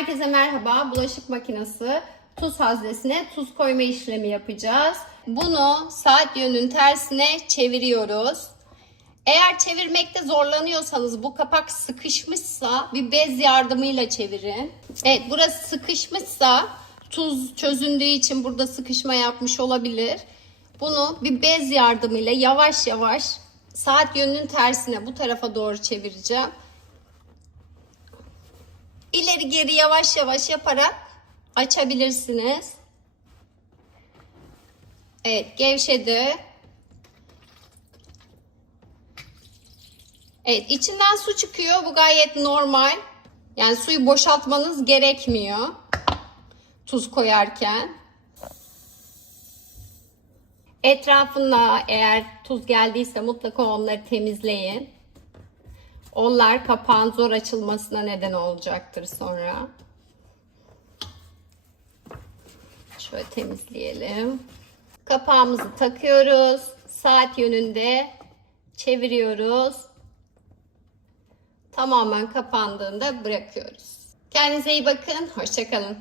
Herkese merhaba. Bulaşık makinesi tuz haznesine tuz koyma işlemi yapacağız. Bunu saat yönünün tersine çeviriyoruz. Eğer çevirmekte zorlanıyorsanız bu kapak sıkışmışsa bir bez yardımıyla çevirin. Evet burası sıkışmışsa tuz çözündüğü için burada sıkışma yapmış olabilir. Bunu bir bez yardımıyla yavaş yavaş saat yönünün tersine bu tarafa doğru çevireceğim. İleri geri yavaş yavaş yaparak açabilirsiniz. Evet gevşedi. Evet içinden su çıkıyor. Bu gayet normal. Yani suyu boşaltmanız gerekmiyor. Tuz koyarken. Etrafına eğer tuz geldiyse mutlaka onları temizleyin. Onlar kapağın zor açılmasına neden olacaktır sonra. Şöyle temizleyelim. Kapağımızı takıyoruz. Saat yönünde çeviriyoruz. Tamamen kapandığında bırakıyoruz. Kendinize iyi bakın. Hoşçakalın.